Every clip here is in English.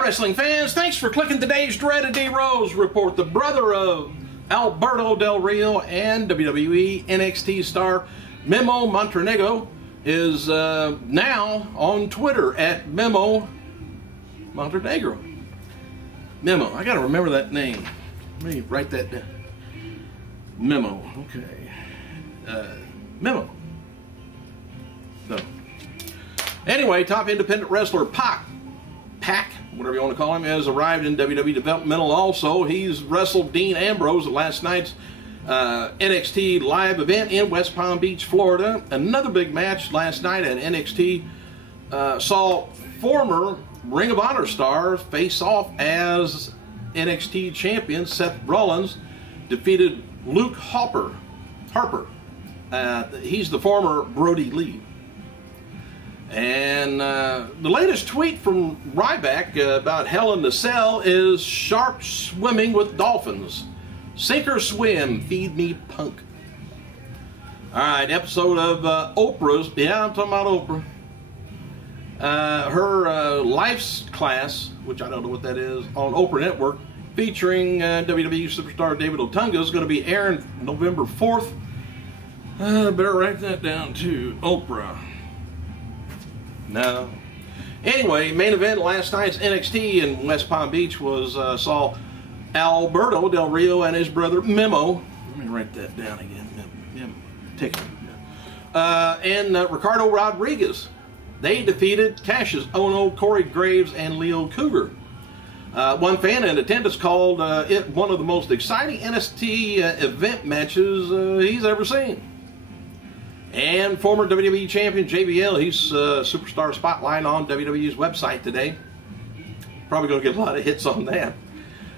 Hi wrestling fans, thanks for clicking today's Dreaded D Rose report. The brother of Alberto Del Rio and WWE NXT star Memo Montenegro is now on Twitter at Memo Montenegro. Memo, I gotta remember that name. Let me write that down. Memo, okay. Memo. So, anyway, top independent wrestler Pac, whatever you want to call him, has arrived in WWE Developmental also. He's wrestled Dean Ambrose at last night's NXT live event in West Palm Beach, Florida. Another big match last night at NXT saw former Ring of Honor stars face off as NXT champion Seth Rollins defeated Luke Harper. He's the former Brody Lee. And the latest tweet from Ryback about Hell in the Cell is sharp swimming with dolphins. Sink or swim, feed me punk. Alright, episode of Oprah's, yeah, I'm talking about Oprah. Her Life's Class, which I don't know what that is, on Oprah Network, featuring WWE superstar David Otunga, is going to be airing November 4th. Better write that down too, Oprah. No. Anyway, main event last night's NXT in West Palm Beach was saw Alberto Del Rio and his brother Memo. Let me write that down again. Memo. Take it. And Ricardo Rodriguez. They defeated Cassius Ohno, Corey Graves, and Leo Cougar. One fan in attendance called it one of the most exciting NXT event matches he's ever seen. And former WWE champion JBL, he's Superstar Spotlight on WWE's website today. Probably going to get a lot of hits on that.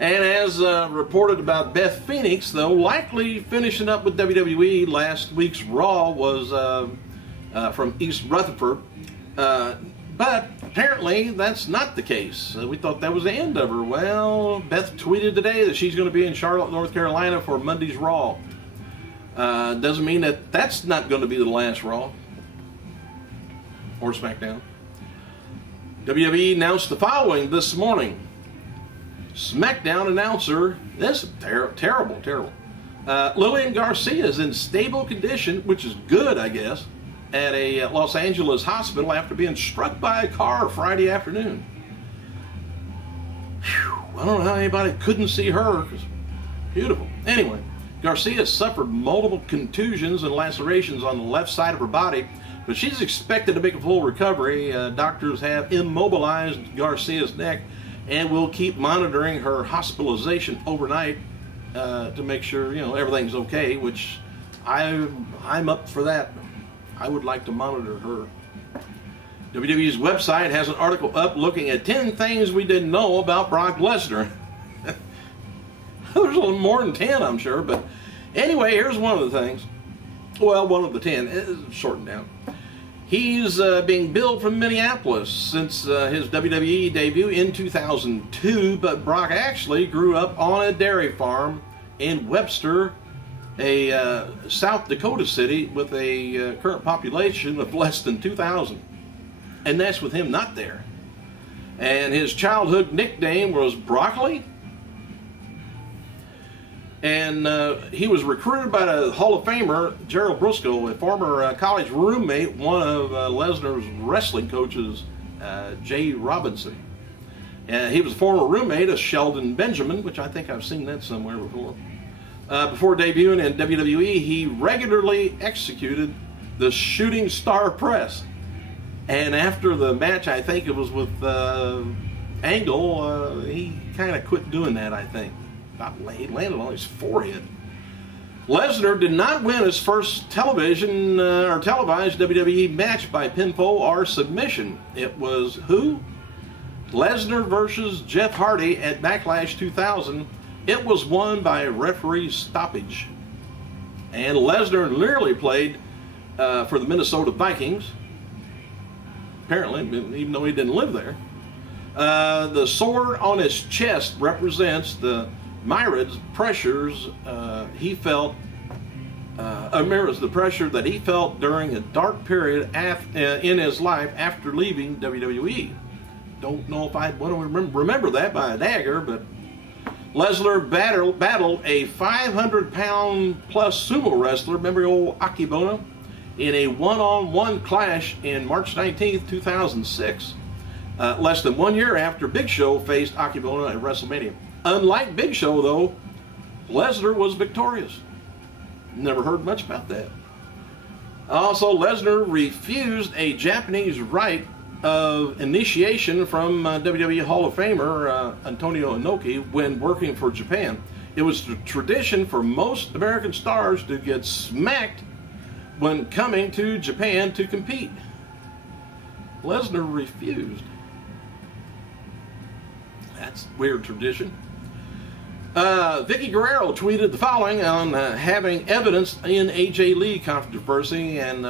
And as reported about Beth Phoenix, though, likely finishing up with WWE, last week's Raw was from East Rutherford. But apparently that's not the case. We thought that was the end of her. Well, Beth tweeted today that she's going to be in Charlotte, North Carolina for Monday's Raw. Doesn't mean that that's not going to be the last Raw or SmackDown. WWE announced the following this morning. SmackDown announcer, this is terrible. Lillian Garcia is in stable condition, which is good, I guess, at a Los Angeles hospital after being struck by a car Friday afternoon. Whew, I don't know how anybody couldn't see her. 'Cause beautiful. Anyway. Garcia suffered multiple contusions and lacerations on the left side of her body, but she's expected to make a full recovery. Doctors have immobilized Garcia's neck and will keep monitoring her hospitalization overnight to make sure, you know, everything's okay, which I'm up for that. I would like to monitor her. WWE's website has an article up looking at 10 things we didn't know about Brock Lesnar. There's a little more than 10, I'm sure, but anyway, here's one of the things. Well, one of the 10, it's shortened down. He's being billed from Minneapolis since his WWE debut in 2002, but Brock actually grew up on a dairy farm in Webster, a South Dakota city with a current population of less than 2,000. And that's with him not there. And his childhood nickname was Broccoli. And he was recruited by the Hall of Famer Gerald Briscoe, a former college roommate, one of Lesnar's wrestling coaches, Jay Robinson. He was a former roommate of Sheldon Benjamin, which I think I've seen that somewhere before. Before debuting in WWE, he regularly executed the Shooting Star Press. And after the match, I think it was with Angle, he kind of quit doing that, I think. He landed on his forehead. Lesnar did not win his first television or televised WWE match by pinfall or submission. It was who? Lesnar versus Jeff Hardy at Backlash 2000. It was won by referee stoppage. And Lesnar nearly played for the Minnesota Vikings. Apparently, even though he didn't live there. The sword on his chest represents the Myriad's pressures he felt, mirrors the pressure that he felt during a dark period in his life after leaving WWE. don't know if I'd want to remember that by a dagger, but Lesnar battled a 500-pound plus sumo wrestler, remember old Akebono, in a one-on-one clash in March 19th, 2006, less than 1 year after Big Show faced Akebono at WrestleMania. Unlike Big Show, though, Lesnar was victorious. Never heard much about that. Also, Lesnar refused a Japanese rite of initiation from WWE Hall of Famer Antonio Inoki when working for Japan. It was the tradition for most American stars to get smacked when coming to Japan to compete. Lesnar refused. That's a weird tradition. Vickie Guerrero tweeted the following on having evidence in AJ Lee controversy and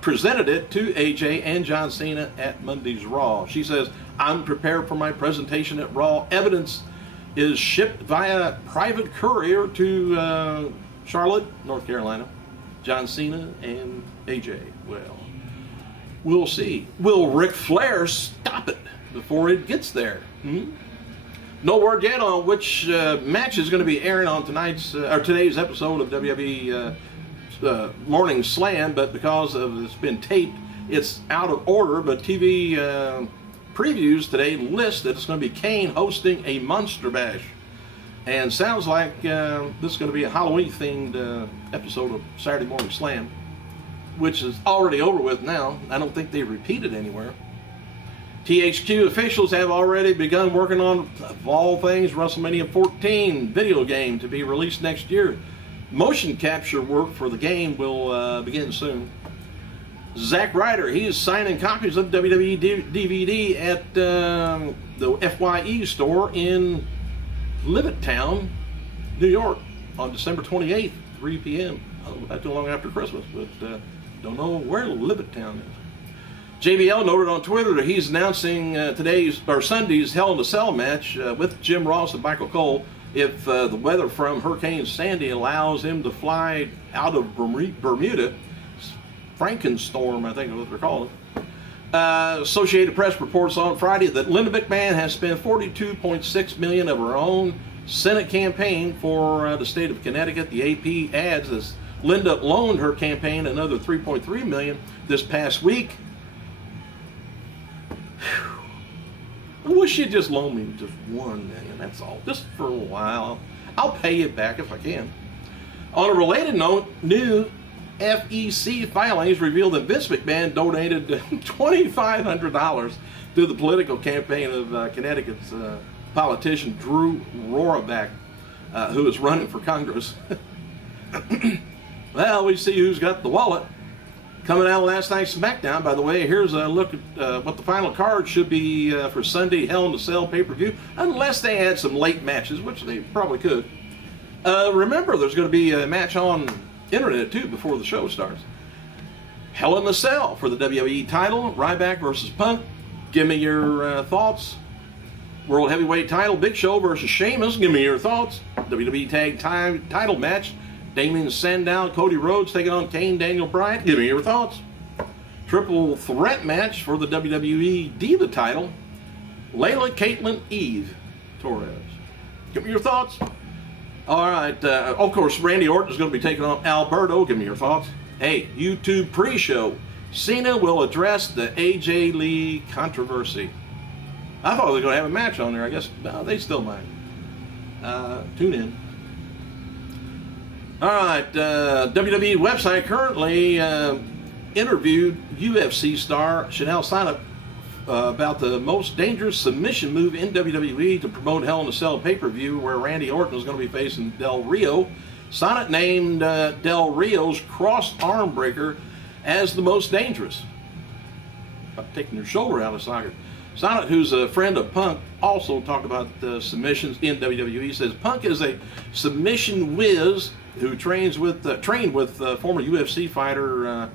presented it to AJ and John Cena at Monday's Raw. She says, "I'm prepared for my presentation at Raw. Evidence is shipped via private courier to Charlotte, North Carolina. John Cena and AJ. Well, we'll see. Will Ric Flair stop it before it gets there? No word yet on which match is going to be airing on today's episode of WWE Morning Slam, but because it's been taped, it's out of order. But TV previews today list that it's going to be Kane hosting a Monster Bash, and sounds like this is going to be a Halloween-themed episode of Saturday Morning Slam, which is already over with now. I don't think they repeat it anywhere. THQ officials have already begun working on, of all things, WrestleMania 14 video game to be released next year. Motion capture work for the game will begin soon. Zack Ryder, he is signing copies of WWE DVD at the FYE store in Levittown, New York on December 28th, 3 p.m. Oh, not too long after Christmas, but don't know where Levittown is. JBL noted on Twitter that he's announcing Sunday's Hell in a Cell match with Jim Ross and Michael Cole if the weather from Hurricane Sandy allows him to fly out of Bermuda. Frankenstorm, I think is what they're calling it. Associated Press reports on Friday that Linda McMahon has spent $42.6 million of her own Senate campaign for the state of Connecticut. The AP adds that Linda loaned her campaign another $3.3 million this past week. I wish you'd just loan me just $1 million, that's all, just for a while. I'll pay it back if I can. On a related note, new FEC filings reveal that Vince McMahon donated $2,500 to the political campaign of Connecticut's politician Drew Roraback, who is running for Congress. Well, we see who's got the wallet. Coming out of last night's SmackDown, by the way, here's a look at what the final card should be for Sunday Hell in a Cell pay-per-view, unless they add some late matches, which they probably could. Remember, there's going to be a match on internet, too, before the show starts. Hell in a Cell for the WWE title, Ryback versus Punk. Give me your thoughts. World Heavyweight title, Big Show versus Sheamus. Give me your thoughts. WWE Tag title match, Damien Sandow, Cody Rhodes taking on Kane, Daniel Bryan. Give me your thoughts. Triple threat match for the WWE Diva title, Layla, Caitlin, Eve Torres. Give me your thoughts. All right. Of course, Randy Orton is going to be taking on Alberto. Give me your thoughts. Hey, YouTube pre-show. Cena will address the AJ Lee controversy. I thought they were going to have a match on there. I guess no, they still might. Tune in. All right, WWE website currently interviewed UFC star Chanel Sonnet about the most dangerous submission move in WWE to promote Hell in a Cell pay-per-view, where Randy Orton is going to be facing Del Rio. Sonnet named Del Rio's crossed arm breaker as the most dangerous. About taking your shoulder out of socket. Sonnet, who's a friend of Punk, also talked about submissions in WWE. He says Punk is a submission whiz who trained with former UFC fighter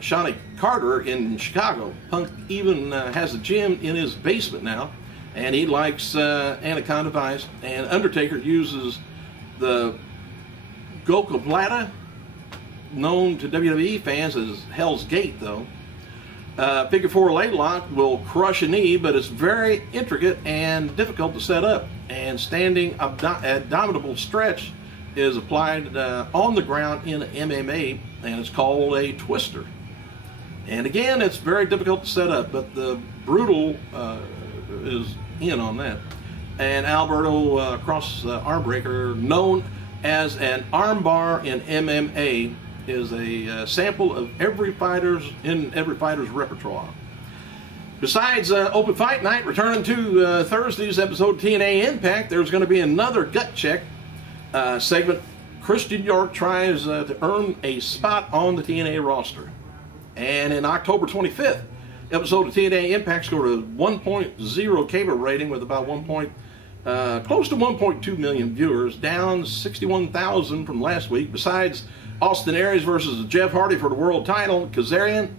Shawnee Carter in Chicago. Punk even has a gym in his basement now, and he likes Anaconda Vice. And Undertaker uses the Gokalplata, known to WWE fans as Hell's Gate, though. Figure 4 leg lock will crush a knee, but it's very intricate and difficult to set up. And standing abdominal stretch is applied on the ground in MMA, and it's called a twister. And again, it's very difficult to set up, but the Brutal is in on that. And Alberto cross arm breaker, known as an armbar in MMA, is a sample of every fighter's repertoire. Besides Open Fight Night, returning to Thursday's episode of TNA Impact, there's going to be another gut check segment. Christian York tries to earn a spot on the TNA roster. And in October 25th, episode of TNA Impact scored a 1.0 cable rating with about close to 1.2 million viewers, down 61,000 from last week. Besides Austin Aries versus Jeff Hardy for the world title, Kazarian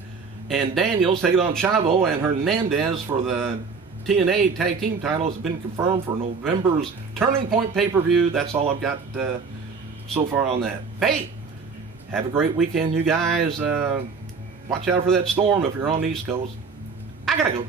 and Daniels taking on Chavo and Hernandez for the TNA tag team titles have been confirmed for November's Turning Point pay-per-view. That's all I've got so far on that. Hey, have a great weekend, you guys. Watch out for that storm if you're on the East Coast. I gotta go.